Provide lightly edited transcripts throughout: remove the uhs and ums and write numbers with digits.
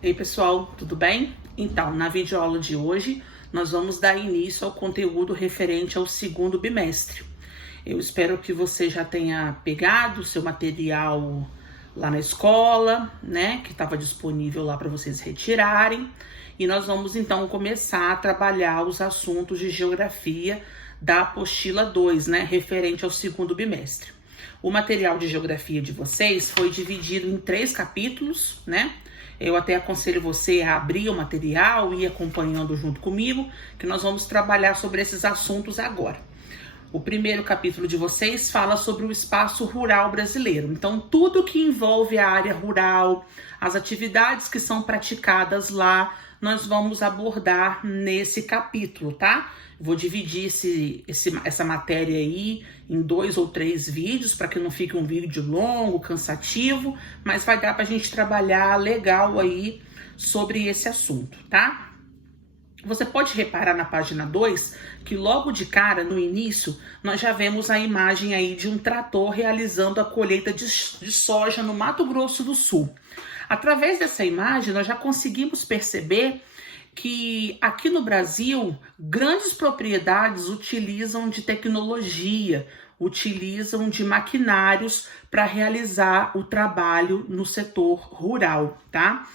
Ei pessoal, tudo bem? Então, na videoaula de hoje, nós vamos dar início ao conteúdo referente ao segundo bimestre. Eu espero que você já tenha pegado o seu material lá na escola, né? Que estava disponível lá para vocês retirarem. E nós vamos então começar a trabalhar os assuntos de geografia da apostila 2, né? Referente ao segundo bimestre. O material de geografia de vocês foi dividido em 3 capítulos, né? Eu até aconselho você a abrir o material e ir acompanhando junto comigo, que nós vamos trabalhar sobre esses assuntos agora. O primeiro capítulo de vocês fala sobre o espaço rural brasileiro. Então, tudo que envolve a área rural, as atividades que são praticadas lá, nós vamos abordar nesse capítulo, tá? Vou dividir essa matéria aí em 2 ou 3 vídeos, para que não fique um vídeo longo, cansativo, mas vai dar para a gente trabalhar legal aí sobre esse assunto, tá? Você pode reparar na página 2 que logo de cara, no início, nós já vemos a imagem aí de um trator realizando a colheita de soja no Mato Grosso do Sul. Através dessa imagem, nós já conseguimos perceber que aqui no Brasil, grandes propriedades utilizam de tecnologia, utilizam de maquinários para realizar o trabalho no setor rural, tá?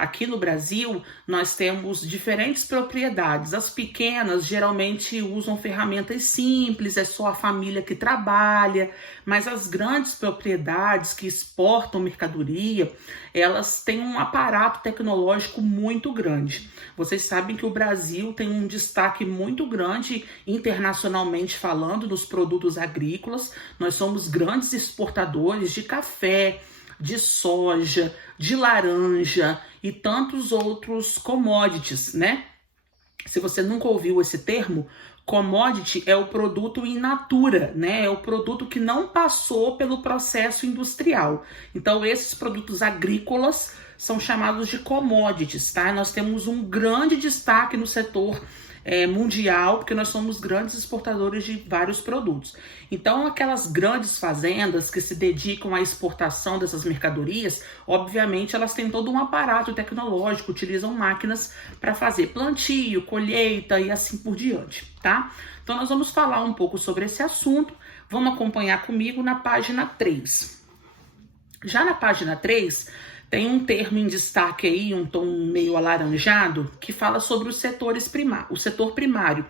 Aqui no Brasil, nós temos diferentes propriedades. As pequenas geralmente usam ferramentas simples, é só a família que trabalha, mas as grandes propriedades que exportam mercadoria, elas têm um aparato tecnológico muito grande. Vocês sabem que o Brasil tem um destaque muito grande internacionalmente falando nos produtos agrícolas. Nós somos grandes exportadores de café, de soja, de laranja e tantos outros commodities, né? Se você nunca ouviu esse termo, commodity é o produto in natura, né? É o produto que não passou pelo processo industrial. Então, esses produtos agrícolas são chamados de commodities, tá? Nós temos um grande destaque no setor mundial, porque nós somos grandes exportadores de vários produtos. Então, aquelas grandes fazendas que se dedicam à exportação dessas mercadorias, obviamente, elas têm todo um aparato tecnológico, utilizam máquinas para fazer plantio, colheita e assim por diante, tá? Então, nós vamos falar um pouco sobre esse assunto. Vamos acompanhar comigo na página 3. Já na página 3, tem um termo em destaque aí, um tom meio alaranjado, que fala sobre o setor primário,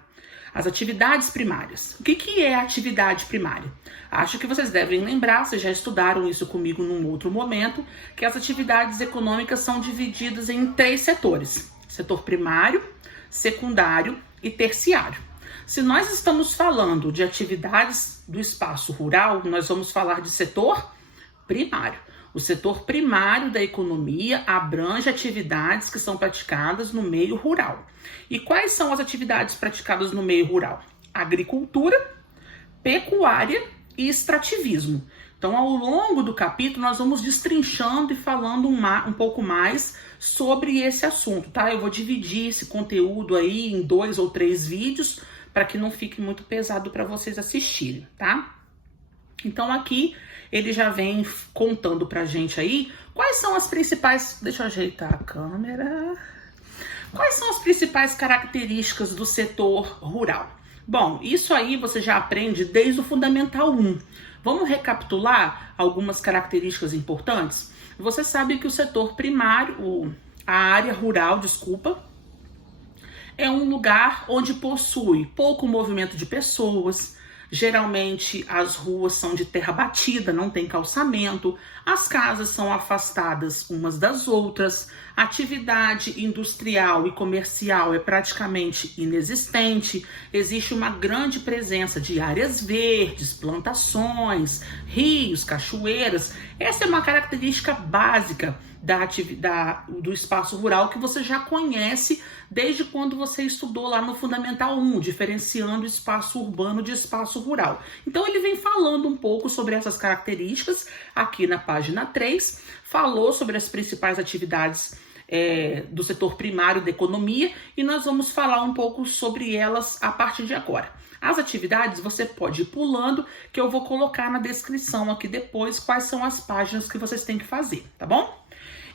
as atividades primárias. O que é atividade primária? Acho que vocês devem lembrar, vocês já estudaram isso comigo num outro momento, que as atividades econômicas são divididas em 3 setores: setor primário, secundário e terciário. Se nós estamos falando de atividades do espaço rural, nós vamos falar de setor primário. O setor primário da economia abrange atividades que são praticadas no meio rural. E quais são as atividades praticadas no meio rural? Agricultura, pecuária e extrativismo. Então, ao longo do capítulo, nós vamos destrinchando e falando um pouco mais sobre esse assunto, tá? Eu vou dividir esse conteúdo aí em 2 ou 3 vídeos para que não fique muito pesado para vocês assistirem, tá? Então, aqui ele já vem contando pra gente aí quais são as principais... Deixa eu ajeitar a câmera. Quais são as principais características do setor rural? Bom, isso aí você já aprende desde o Fundamental 1. Vamos recapitular algumas características importantes? Você sabe que o setor primário, a área rural, é um lugar onde possui pouco movimento de pessoas. Geralmente as ruas são de terra batida, não tem calçamento, as casas são afastadas umas das outras, a atividade industrial e comercial é praticamente inexistente, existe uma grande presença de áreas verdes, plantações, rios, cachoeiras. Essa é uma característica básica do espaço rural que você já conhece desde quando você estudou lá no Fundamental 1, diferenciando espaço urbano de espaço rural. Então ele vem falando um pouco sobre essas características aqui na página 3, falou sobre as principais atividades do setor primário da economia e nós vamos falar um pouco sobre elas a partir de agora. As atividades você pode ir pulando, que eu vou colocar na descrição aqui depois quais são as páginas que vocês têm que fazer, tá bom?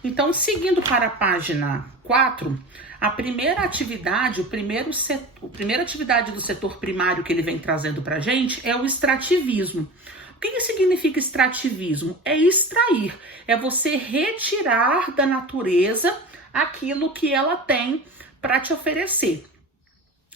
Então, seguindo para a página 4, a primeira atividade, a primeira atividade do setor primário que ele vem trazendo para a gente é o extrativismo. O que significa extrativismo? É extrair, é você retirar da natureza aquilo que ela tem para te oferecer.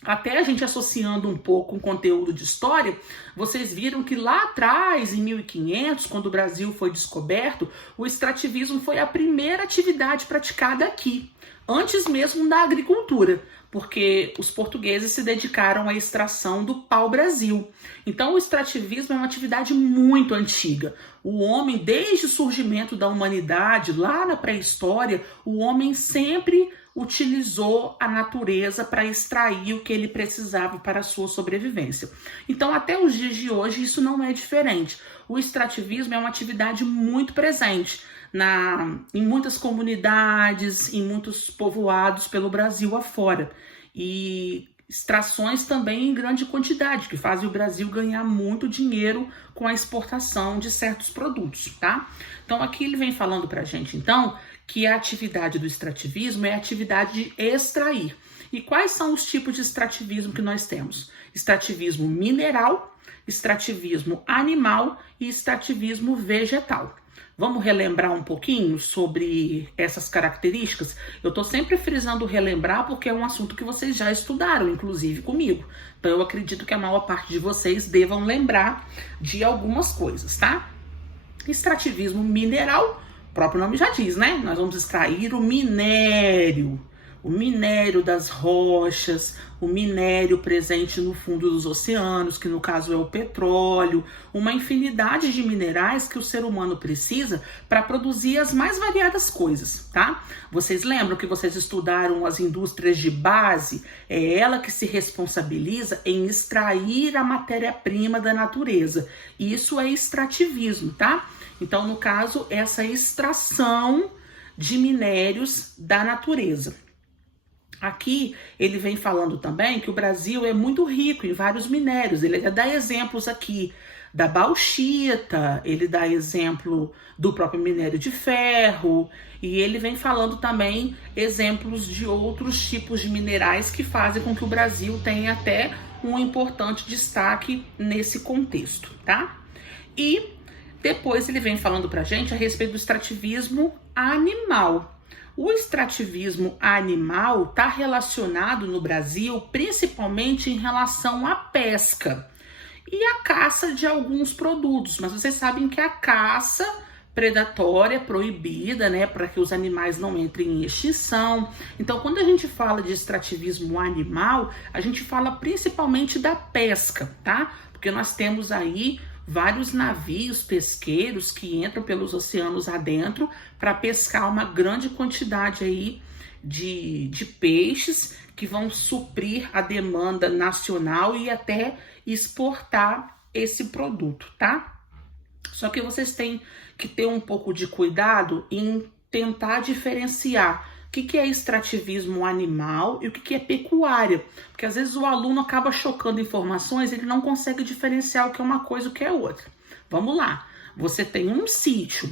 Até a gente associando um pouco com conteúdo de história, vocês viram que lá atrás, em 1500, quando o Brasil foi descoberto, o extrativismo foi a primeira atividade praticada aqui, antes mesmo da agricultura, porque os portugueses se dedicaram à extração do pau-brasil. Então o extrativismo é uma atividade muito antiga. O homem, desde o surgimento da humanidade, lá na pré-história, o homem sempre utilizou a natureza para extrair o que ele precisava para a sua sobrevivência. Então, até os dias de hoje, isso não é diferente. O extrativismo é uma atividade muito presente em muitas comunidades, em muitos povoados pelo Brasil afora. E extrações também em grande quantidade, que fazem o Brasil ganhar muito dinheiro com a exportação de certos produtos, tá? Então, aqui ele vem falando para a gente, então, que a atividade do extrativismo é a atividade de extrair. E quais são os tipos de extrativismo que nós temos? Extrativismo mineral, extrativismo animal e extrativismo vegetal. Vamos relembrar um pouquinho sobre essas características? Eu estou sempre frisando relembrar porque é um assunto que vocês já estudaram, inclusive comigo. Então eu acredito que a maior parte de vocês devam lembrar de algumas coisas, tá? Extrativismo mineral, o próprio nome já diz, né? Nós vamos extrair o minério das rochas, o minério presente no fundo dos oceanos, que no caso é o petróleo, uma infinidade de minerais que o ser humano precisa para produzir as mais variadas coisas, tá? Vocês lembram que vocês estudaram as indústrias de base? É ela que se responsabiliza em extrair a matéria-prima da natureza. Isso é extrativismo, tá? Então, no caso, essa extração de minérios da natureza. Aqui ele vem falando também que o Brasil é muito rico em vários minérios. Ele dá exemplos aqui da bauxita, ele dá exemplo do próprio minério de ferro, e ele vem falando também exemplos de outros tipos de minerais que fazem com que o Brasil tenha até um importante destaque nesse contexto, tá? E depois ele vem falando pra gente a respeito do extrativismo animal. O extrativismo animal está relacionado no Brasil principalmente em relação à pesca e à caça de alguns produtos. Mas vocês sabem que a caça predatória é proibida, né, para que os animais não entrem em extinção. Então, quando a gente fala de extrativismo animal, a gente fala principalmente da pesca, tá? Porque nós temos aí vários navios pesqueiros que entram pelos oceanos adentro para pescar uma grande quantidade aí de peixes que vão suprir a demanda nacional e até exportar esse produto, tá? Só que vocês têm que ter um pouco de cuidado em tentar diferenciar o que é extrativismo animal e o que é pecuária. Porque às vezes o aluno acaba chocando informações e ele não consegue diferenciar o que é uma coisa e o que é outra. Vamos lá. Você tem um sítio.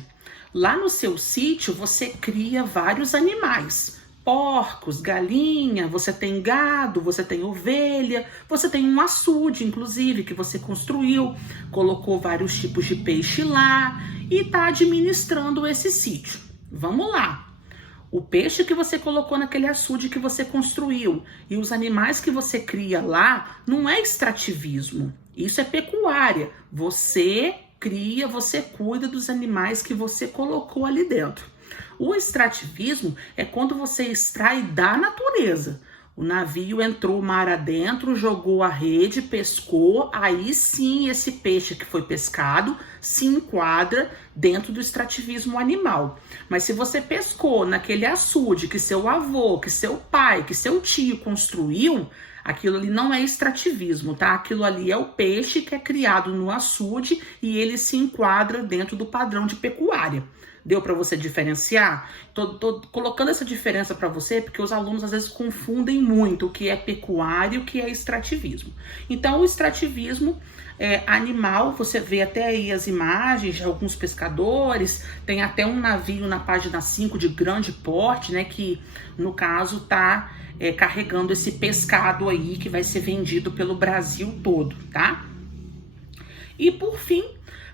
Lá no seu sítio você cria vários animais. Porcos, galinha, você tem gado, você tem ovelha, você tem um açude, inclusive, que você construiu, colocou vários tipos de peixe lá e está administrando esse sítio. Vamos lá. O peixe que você colocou naquele açude que você construiu e os animais que você cria lá não é extrativismo, isso é pecuária. Você cria, você cuida dos animais que você colocou ali dentro. O extrativismo é quando você extrai da natureza. O navio entrou mar adentro, jogou a rede, pescou, aí sim esse peixe que foi pescado se enquadra dentro do extrativismo animal. Mas se você pescou naquele açude que seu avô, que seu pai, que seu tio construiu, aquilo ali não é extrativismo, tá? Aquilo ali é o peixe que é criado no açude e ele se enquadra dentro do padrão de pecuária. Deu para você diferenciar? Tô colocando essa diferença para você porque os alunos às vezes confundem muito o que é pecuária e o que é extrativismo. Então, o extrativismo animal, você vê até aí as imagens de alguns pescadores, tem até um navio na página 5 de grande porte, né, que no caso tá carregando esse pescado aí que vai ser vendido pelo Brasil todo, tá? E por fim,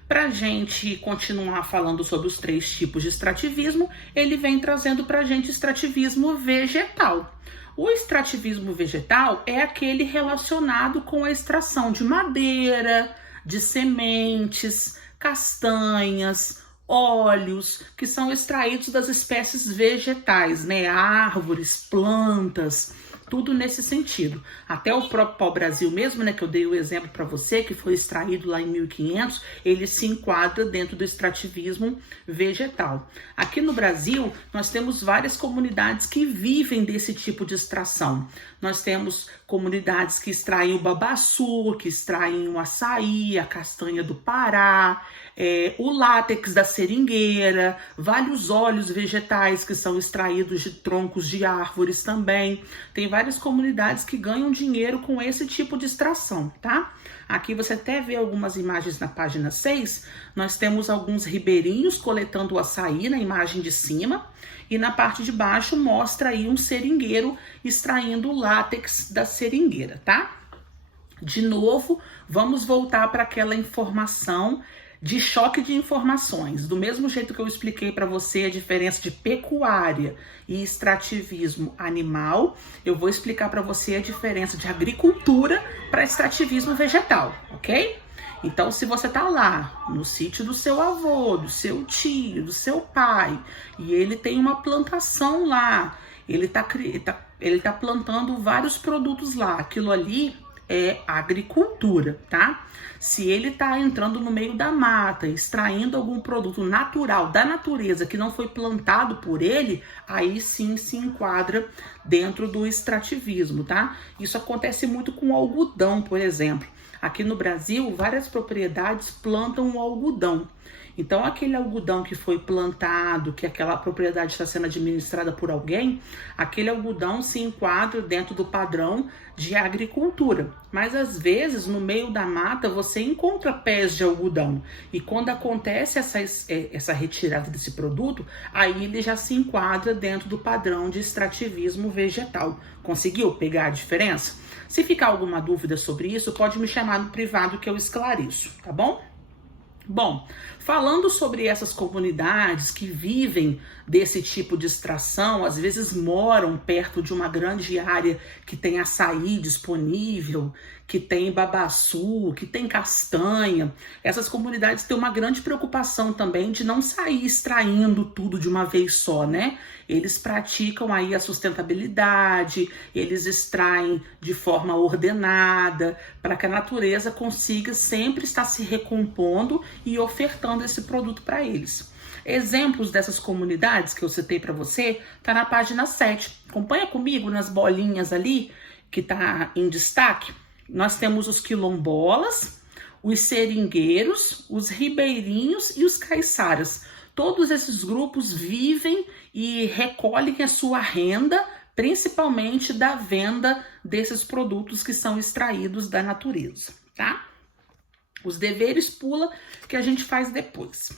para a gente continuar falando sobre os 3 tipos de extrativismo, ele vem trazendo para a gente extrativismo vegetal. O extrativismo vegetal é aquele relacionado com a extração de madeira, de sementes, castanhas, óleos, que são extraídos das espécies vegetais, né? Árvores, plantas, tudo nesse sentido. Até o próprio pau-brasil mesmo, né, que eu dei o exemplo para você, que foi extraído lá em 1500, ele se enquadra dentro do extrativismo vegetal. Aqui no Brasil, nós temos várias comunidades que vivem desse tipo de extração. Nós temos comunidades que extraem o babaçu, que extraem o açaí, a castanha do Pará, o látex da seringueira, vários óleos vegetais que são extraídos de troncos de árvores também. Tem várias comunidades que ganham dinheiro com esse tipo de extração, tá? Aqui você até vê algumas imagens na página 6, nós temos alguns ribeirinhos coletando o açaí na imagem de cima, e na parte de baixo mostra aí um seringueiro extraindo o látex da seringueira, tá? De novo, vamos voltar para aquela informação de choque de informações. Do mesmo jeito que eu expliquei para você a diferença de pecuária e extrativismo animal, eu vou explicar para você a diferença de agricultura para extrativismo vegetal, ok? Então, se você tá lá no sítio do seu avô, do seu tio, do seu pai, e ele tem uma plantação lá, ele tá plantando vários produtos lá, aquilo ali é agricultura, tá? Se ele tá entrando no meio da mata, extraindo algum produto natural da natureza que não foi plantado por ele, aí sim se enquadra dentro do extrativismo, tá? Isso acontece muito com o algodão, por exemplo. Aqui no Brasil, várias propriedades plantam o algodão. Então, aquele algodão que foi plantado, que aquela propriedade está sendo administrada por alguém, aquele algodão se enquadra dentro do padrão de agricultura. Mas, às vezes, no meio da mata, você encontra pés de algodão. E quando acontece essa retirada desse produto, aí ele já se enquadra dentro do padrão de extrativismo vegetal. Conseguiu pegar a diferença? Se ficar alguma dúvida sobre isso, pode me chamar no privado que eu esclareço, tá bom? Bom, falando sobre essas comunidades que vivem desse tipo de extração, às vezes moram perto de uma grande área que tem açaí disponível, que tem babaçu, que tem castanha. Essas comunidades têm uma grande preocupação também de não sair extraindo tudo de uma vez só, né? Eles praticam aí a sustentabilidade, eles extraem de forma ordenada, para que a natureza consiga sempre estar se recompondo e ofertando esse produto para eles. Exemplos dessas comunidades que eu citei para você, tá na página 7. Acompanha comigo nas bolinhas ali, que tá em destaque. Nós temos os quilombolas, os seringueiros, os ribeirinhos e os caiçaras. Todos esses grupos vivem e recolhem a sua renda, principalmente da venda desses produtos que são extraídos da natureza, tá? Os deveres pula, que a gente faz depois.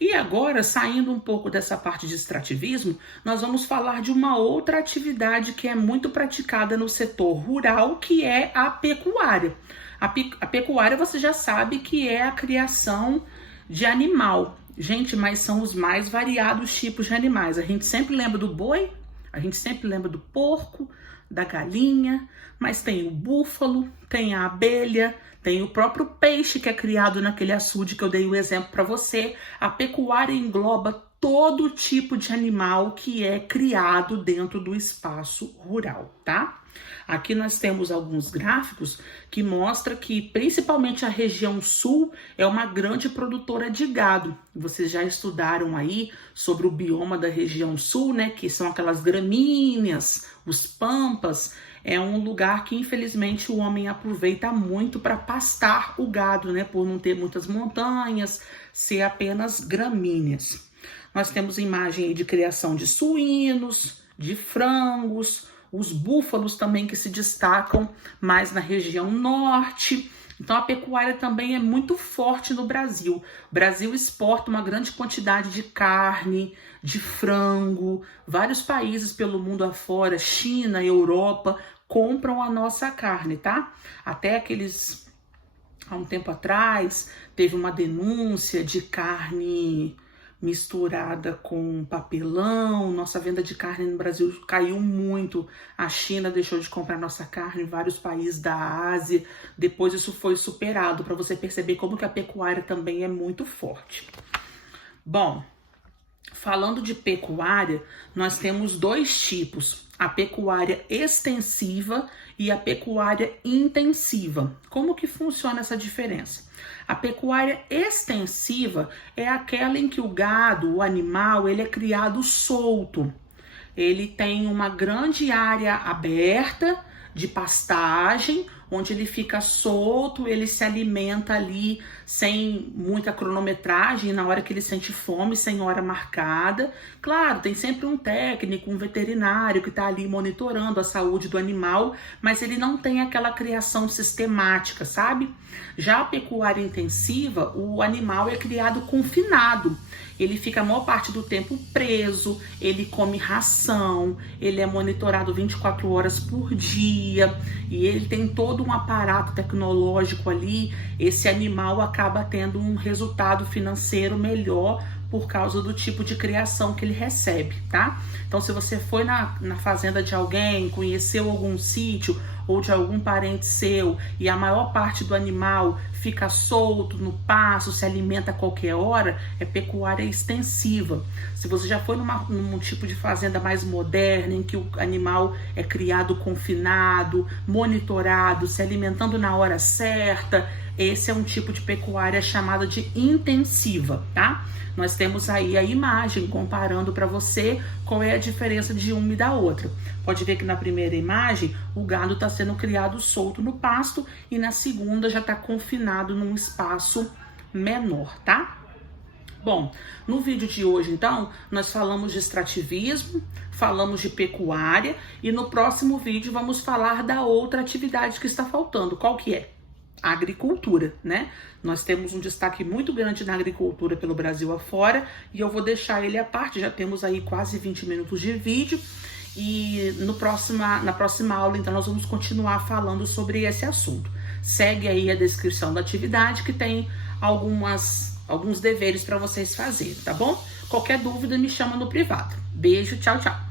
E agora, saindo um pouco dessa parte de extrativismo, nós vamos falar de uma outra atividade que é muito praticada no setor rural, que é a pecuária. A pecuária você já sabe que é a criação de animal. Gente, mas são os mais variados tipos de animais. A gente sempre lembra do boi, a gente sempre lembra do porco, da galinha, mas tem o búfalo, tem a abelha, tem o próprio peixe que é criado naquele açude que eu dei o exemplo para você. A pecuária engloba todo tipo de animal que é criado dentro do espaço rural, tá? Aqui nós temos alguns gráficos que mostram que principalmente a região sul é uma grande produtora de gado. Vocês já estudaram aí sobre o bioma da região sul, né? Que são aquelas gramíneas, os pampas. É um lugar que infelizmente o homem aproveita muito para pastar o gado, né? Por não ter muitas montanhas, ser apenas gramíneas. Nós temos imagem de criação de suínos, de frangos, os búfalos também que se destacam mais na região norte. Então a pecuária também é muito forte no Brasil. O Brasil exporta uma grande quantidade de carne, de frango. Vários países pelo mundo afora, China, Europa, compram a nossa carne, tá? Até há um tempo atrás, teve uma denúncia de carne misturada com papelão. Nossa venda de carne no Brasil caiu muito. A China deixou de comprar nossa carne em vários países da Ásia. Depois isso foi superado, para você perceber como que a pecuária também é muito forte. Bom, falando de pecuária, nós temos dois tipos: a pecuária extensiva e a pecuária intensiva. Como que funciona essa diferença? A pecuária extensiva é aquela em que o gado, o animal, ele é criado solto. Ele tem uma grande área aberta de pastagem, onde ele fica solto, ele se alimenta ali sem muita cronometragem, na hora que ele sente fome, sem hora marcada. Claro, tem sempre um técnico, um veterinário que está ali monitorando a saúde do animal, mas ele não tem aquela criação sistemática, sabe? Já a pecuária intensiva, o animal é criado confinado. Ele fica a maior parte do tempo preso, ele come ração, ele é monitorado 24 horas por dia e ele tem todo um aparato tecnológico ali. Esse animal acaba tendo um resultado financeiro melhor por causa do tipo de criação que ele recebe, tá? Então, se você foi na fazenda de alguém, conheceu algum sítio ou de algum parente seu e a maior parte do animal fica solto no pasto, se alimenta a qualquer hora, é pecuária extensiva. Se você já foi num tipo de fazenda mais moderna, em que o animal é criado confinado, monitorado, se alimentando na hora certa, esse é um tipo de pecuária chamada de intensiva, tá? Nós temos aí a imagem comparando para você qual é a diferença de uma e da outra. Pode ver que na primeira imagem o gado está sendo criado solto no pasto e na segunda já está confinado num espaço menor, tá? Bom, no vídeo de hoje, então, nós falamos de extrativismo, falamos de pecuária e no próximo vídeo vamos falar da outra atividade que está faltando. Qual que é? A agricultura, né? Nós temos um destaque muito grande na agricultura pelo Brasil afora e eu vou deixar ele à parte. Já temos aí quase 20 minutos de vídeo e na próxima aula, então, nós vamos continuar falando sobre esse assunto. Segue aí a descrição da atividade que tem alguns deveres para vocês fazerem, tá bom? Qualquer dúvida me chama no privado. Beijo, tchau, tchau.